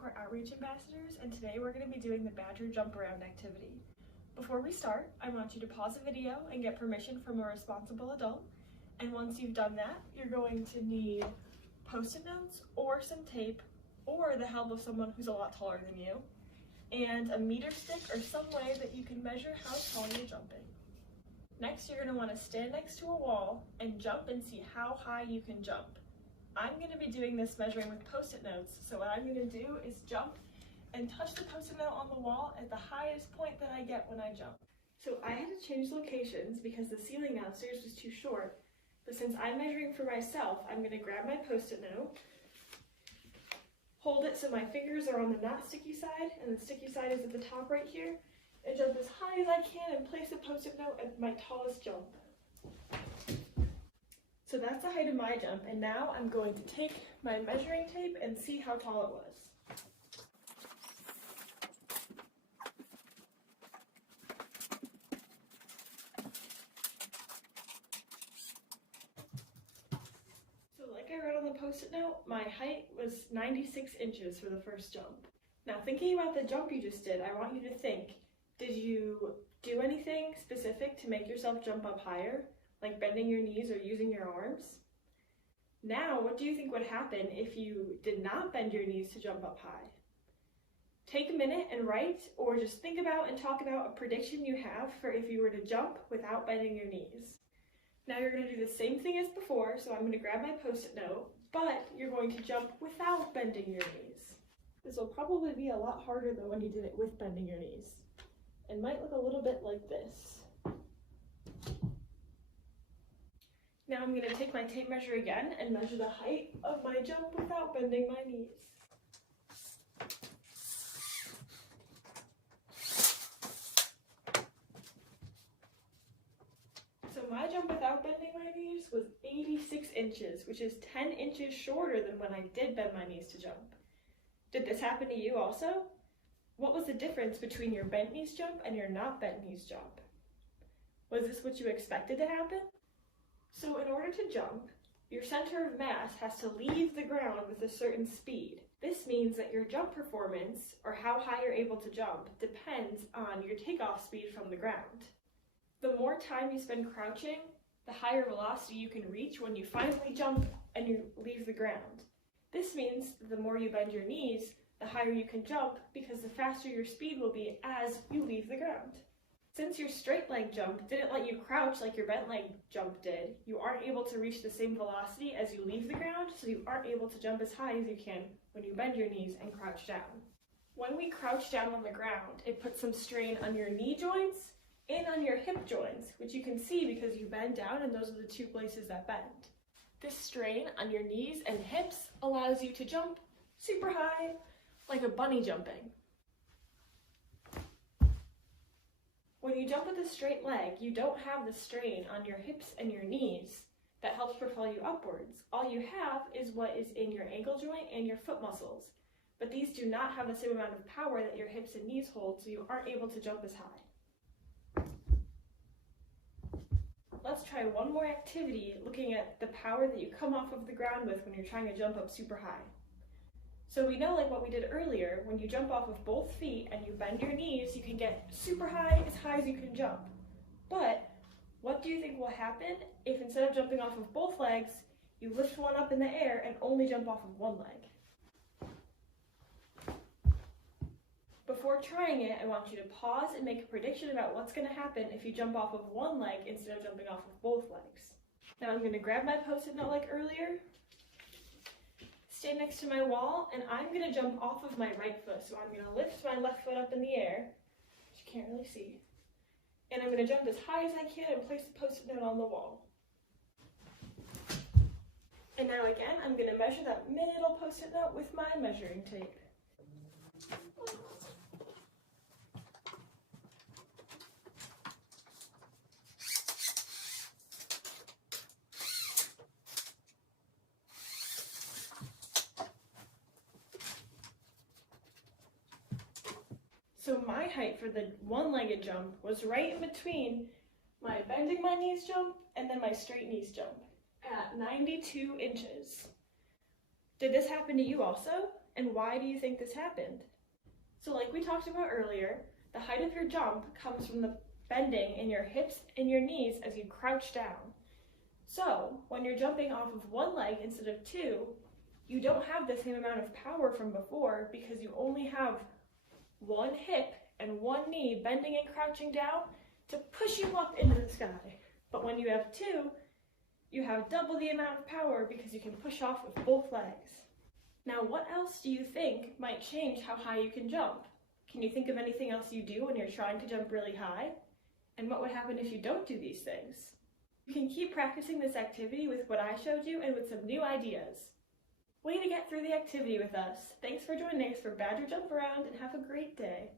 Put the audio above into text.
Court Outreach Ambassadors, and today we're going to be doing the Badger Jump Around activity. Before we start, I want you to pause the video and get permission from a responsible adult, and once you've done that, you're going to need Post-it notes or some tape or the help of someone who's a lot taller than you, and a meter stick or some way that you can measure how tall you're jumping. Next, you're going to want to stand next to a wall and jump and see how high you can jump. I'm going to be doing this measuring with Post-it notes, so what I'm going to do is jump and touch the Post-it note on the wall at the highest point that I get when I jump. So I had to change locations because the ceiling downstairs was too short, but since I'm measuring for myself, I'm going to grab my Post-it note, hold it so my fingers are on the not sticky side, and the sticky side is at the top right here, and jump as high as I can and place the Post-it note at my tallest jump. So that's the height of my jump, and now I'm going to take my measuring tape and see how tall it was. So like I wrote on the Post-it note, my height was 96 inches for the first jump. Now thinking about the jump you just did, I want you to think, did you do anything specific to make yourself jump up higher? Like bending your knees or using your arms? Now, what do you think would happen if you did not bend your knees to jump up high? Take a minute and write, or just think about and talk about a prediction you have for if you were to jump without bending your knees. Now you're going to do the same thing as before, so I'm going to grab my Post-it note, but you're going to jump without bending your knees. This will probably be a lot harder than when you did it with bending your knees. It might look a little bit like this. Now I'm going to take my tape measure again and measure the height of my jump without bending my knees. So my jump without bending my knees was 86 inches, which is 10 inches shorter than when I did bend my knees to jump. Did this happen to you also? What was the difference between your bent knees jump and your not bent knees jump? Was this what you expected to happen? So in order to jump, your center of mass has to leave the ground with a certain speed. This means that your jump performance, or how high you're able to jump, depends on your takeoff speed from the ground. The more time you spend crouching, the higher velocity you can reach when you finally jump and you leave the ground. This means the more you bend your knees, the higher you can jump because the faster your speed will be as you leave the ground. Since your straight leg jump didn't let you crouch like your bent leg jump did, you aren't able to reach the same velocity as you leave the ground, so you aren't able to jump as high as you can when you bend your knees and crouch down. When we crouch down on the ground, it puts some strain on your knee joints and on your hip joints, which you can see because you bend down and those are the two places that bend. This strain on your knees and hips allows you to jump super high, like a bunny jumping. When you jump with a straight leg, you don't have the strain on your hips and your knees that helps propel you upwards. All you have is what is in your ankle joint and your foot muscles, but these do not have the same amount of power that your hips and knees hold, so you aren't able to jump as high. Let's try one more activity looking at the power that you come off of the ground with when you're trying to jump up super high. So we know, like what we did earlier, when you jump off of both feet and you bend your knees, you can get super high as you can jump. But what do you think will happen if instead of jumping off of both legs, you lift one up in the air and only jump off of one leg? Before trying it, I want you to pause and make a prediction about what's going to happen if you jump off of one leg instead of jumping off of both legs. Now I'm going to grab my Post-it note like earlier, stay next to my wall, and I'm going to jump off of my right foot. So I'm going to lift my left foot up in the air, which you can't really see, and I'm going to jump as high as I can and place the Post-it note on the wall. And now again, I'm going to measure that middle Post-it note with my measuring tape. So my height for the one-legged jump was right in between my bending my knees jump and then my straight knees jump at 92 inches. Did this happen to you also? and why do you think this happened? So like we talked about earlier, the height of your jump comes from the bending in your hips and your knees as you crouch down. So when you're jumping off of one leg instead of two, you don't have the same amount of power from before because you only have one hip and one knee bending and crouching down to push you up into the sky. But when you have two, you have double the amount of power because you can push off with both legs. Now, what else do you think might change how high you can jump? Can you think of anything else you do when you're trying to jump really high? And what would happen if you don't do these things? You can keep practicing this activity with what I showed you and with some new ideas. Way to get through the activity with us. Thanks for joining us for Badger Jump Around and have a great day.